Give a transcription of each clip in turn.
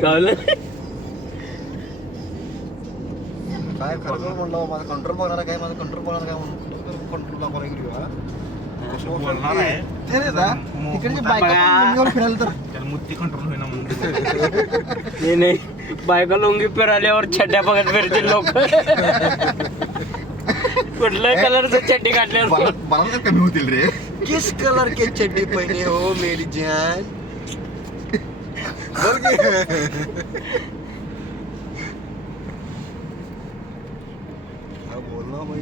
गावलं काय खरं म्हणलं माझा कंट्रोल बघणार काय माझा कंट्रोल बघणार काय म्हणून कंट्रोल दाखवायला गेली बोलणार आहे तिकडची बायका फिरायला तर त्याला मुत्ती कंट्रोल होईना म्हणून नाही बायका लुंगी फिराल्यावर छड्या बघत फिरतील लोक कुठल्या कलरचं चड्डी काढल्यावर मला तर कमी होतील रे किस कलर के चड्डी पहने हो मेरी जान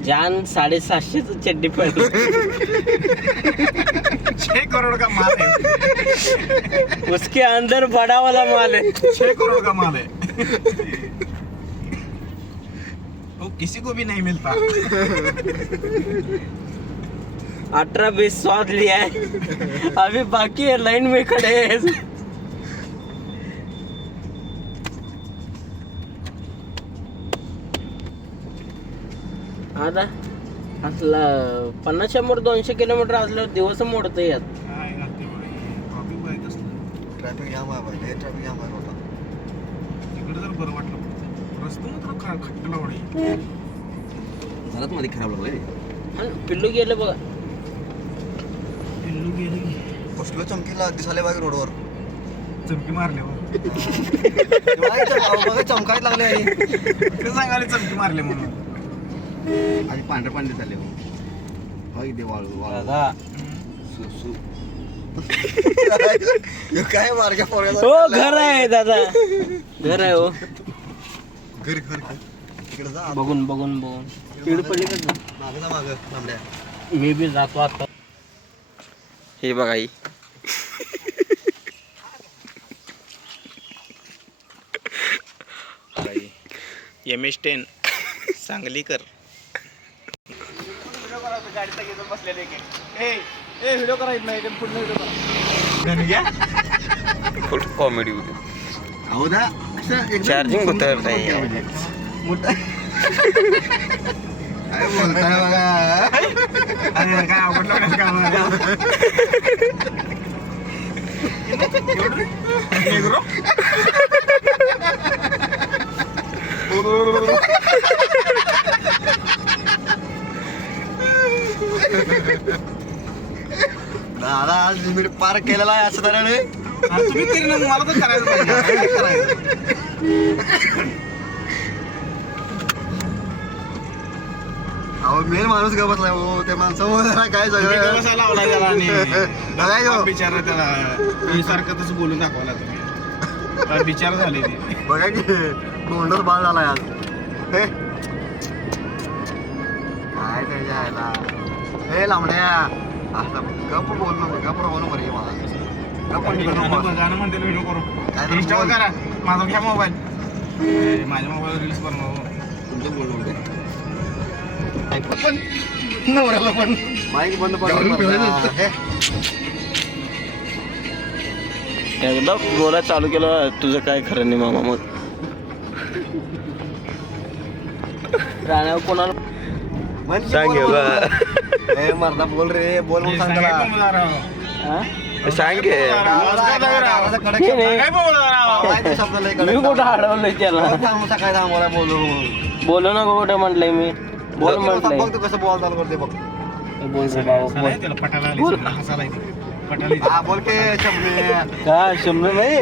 जान 750 चड्डी पहनी 6 करोड़ का माल है उसके अंदर बड़ा वाला माल है 6 करोड़ का माल है वो किसी को भी नहीं मिलता 18-20 स्वाद लिया है अभी बाकी है लाइन में खड़े हैं आता असला 50-100-200 किलोमीटर असल्यावर दिवस मोडतं यात ट्रॅफिक जाम आहे भाई ट्रॅफिक जाम आहे होता तिकडे जर बरं वाटलं रस्ता मात्र खट्टला वडी झालं मध्ये खराब लागलं पिल्लू गेलं बघा पिल्लू गेली कसलं चमकीला दिसाले बाकी रोडवर चमकी मारल्यावर चमकायला लागले ते सांगायला चमकी मारले म्हणून आणि पांढरे पांढरे झाले दे वाळू दादा काय मार्ग हो घर आहे दादा घर आहे हो घर घर तिकडे जा बघून बघून बघून तिकडे पलीकडे मागं जा मागं थांबड्या मी बी जातो आता हे बघा ही MS10 सांगलीकर गाडीचा घेऊन बसलेले व्हिडिओ करायचं नाही पुढे व्हिडिओ फुल कॉमेडी होती अहो दा चार्जिंग होतं नाही मोठा काय बोलताय बघा काय आवडलं का दादा आज लिमिट पार केलेला आहे असं तर तुम्ही तरी ना मला तर करायचं पाहिजे अहो मेन माणूस का बसलाय हो ते माणसामुळे काय सगळं कसा लावला त्याला आणि बघा बिचारा त्याला मी सारखं तसं बोलून दाखवला तुम्ही बिचार झाले ते बघा की गोंडल बाळ झालाय आज काय त्याच्या आयला हे लांबड्या असं गप्प बोलणं गप्प बोलणं बरं मला गप्प गाणं म्हणते व्हिडिओ करू काय इंस्टावर करा माझा घ्या मोबाईल माझ्या मोबाईल रील्स बनवा तुमचं बोलणं पण नवऱ्याला पण माईक बंद पडून एकदा बोला चालू केलं तुझं काय खरं नाही मामा मग राण्यावर कोणाला सांग मर्दा बोल रे बोल म्हणून सांग त्याला सांग मी कुठं अडवलंय त्याला काय थांबवला बोलू बोलू नको कुठं म्हटलंय मी बोल म्हटलंय बघ तू कसं बोल चालू करते बघ बोल रे बाबा बोल त्याला पटाला आली हसायला येते पटाला हा बोल के शब्द का शंभर नाही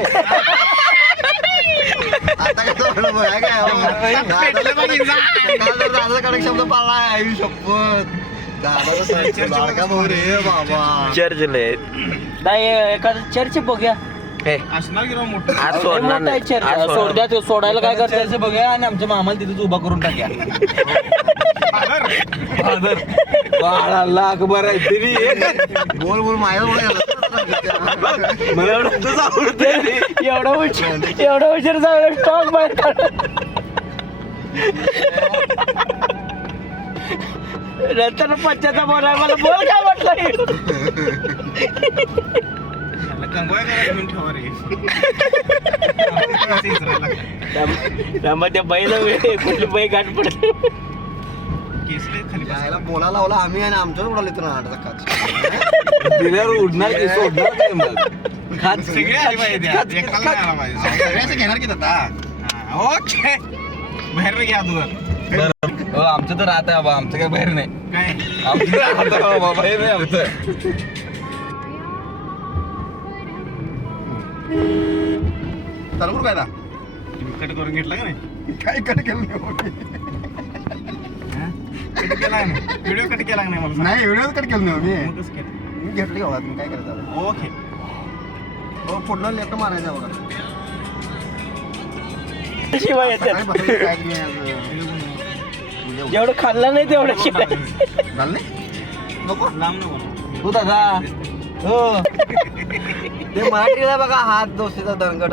आता कसं म्हणलं बघ काय दादा कडक शब्द पाळला आई शपथ दादा लाडका भाऊ रे बाबा चर्चला नाही एखादं चर्च बघूया असणार की मोठं आज सोडणार नाही सोड द्या ते सोडायला काय करतायचं बघूया आणि आमच्या मामाला तिथेच उभा करून टाक्या लाख बरं आहे तरी बोल बोल माझ्या मला एवढा उशीर जाऊ स्टॉक बाहेर काढ नंतर पश्चाचा बोलाय मला बोल काय म्हटलं त्यामध्ये बैला कुठली बाई गाठ पडते बोला लावला आम्ही आणि आमच्यावर उडाले तर नाटकाच दिल्यावर उडणार की सोडणार काय मग खात सगळे आले पाहिजे खात- एकाला खात- नाही आला पाहिजे सगळ्याचं घेणार की आता हा, ओके बाहेर घ्या तुझं हो आमचं तर राहत आहे बाबा आमचं काय बाहेर नाही काय आमचं राहत आहे बाबा बाहेर नाही आमचं चालू करू काय आता? कट करून घेतला का नाही काय कट केलं नाही बाबा. कट केला का नाही व्हिडिओ कट केला का नाही मला सांग. नाही व्हिडिओ कट केलं नाही मी मग कसं केलं मी घेतली गावात मी काय करायचं आता? ओके हो पुढला लेफ्ट मारायचा बघा शिवाय येतात काय बसायचं काय नाही आज. म्हणजे जेवढं खाल्लं नाही तेवढं शिवाय झालं नाही? नको लांब नको तू दादा हो ते मराठीला बघा हात दोस्तीचा दणकट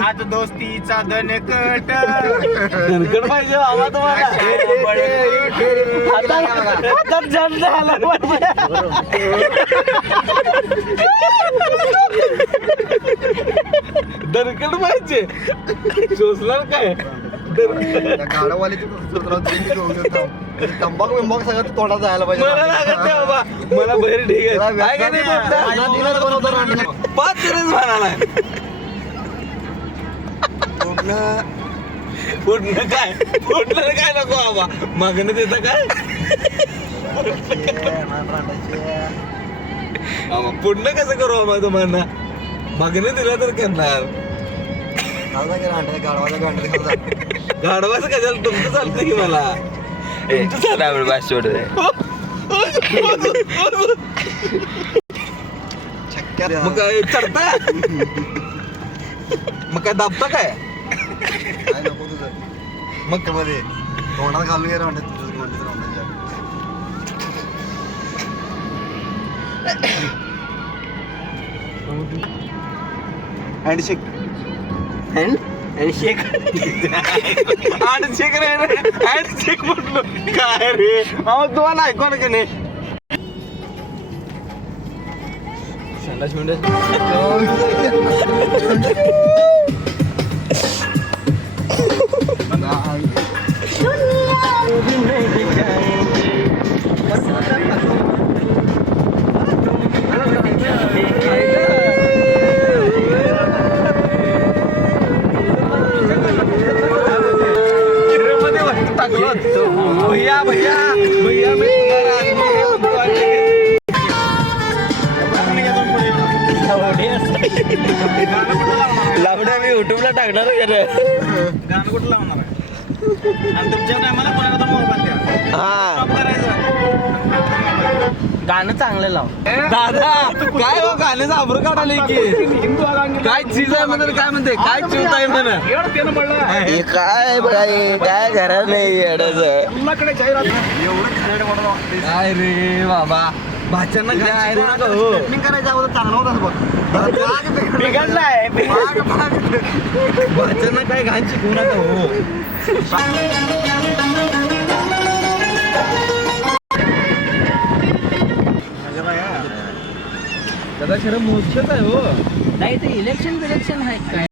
हात दोस्तीचा दणकट धनकड पाहिजे बाबा तुम्हाला हातात जड झाला दरकड पाहिजे शोषणार काय गाडवाली तंबाखू बिंबाखू सगळं तोंडात जायला पाहिजे मला लागत नाही बाबा मला बाहेर ठीक आहे काय काय नाही बोलता? 5 दिवस म्हणाला फुटणं काय नको बाबा मागणं देतं काय बाबा पुढलं कसं करू बाबा तुम्हाला मागणं दिलं तर करणार गाडवाचं कशाला तुमचं चालतं की मला मग काय चढता मग काय दाबता काय मग मध्ये तोंडात घालून घे राहणार हँडशेक शेक हँडशेक रे हँडशेक म्हटलं काय रे अहो तुम्हाला ऐकू ना की नाही संडास मिंडास भैया भैया भैया मी लावड्या मी युट्यूबला टाकणार गाणं कुठं लावणार आहे आणि तुमच्या टायमाला कोणाला मोबाईल द्या हा Stop करायचं गाणं चांगलं लाव दादा काय हो गाण्याचं आबरू काढाले की हिंदू काय चीज आहे म्हणत काय म्हणते काय चूत आहे म्हणा एवढं त्यानं म्हणलं हे काय बघा हे काय घरात नाही येण्याचं तुमच्याकडे जाहिरात एवढं खेळ म्हणून वाटते काय रे बाबा भाच्यांना काय रे नका हो करायच्या अगोदर चांगलं होतं बघ बिघडलाय भाच्यांना काय घाण शिकवू नका हो दादा खरं मोठच आहे हो नाही ते इलेक्शन आहे काय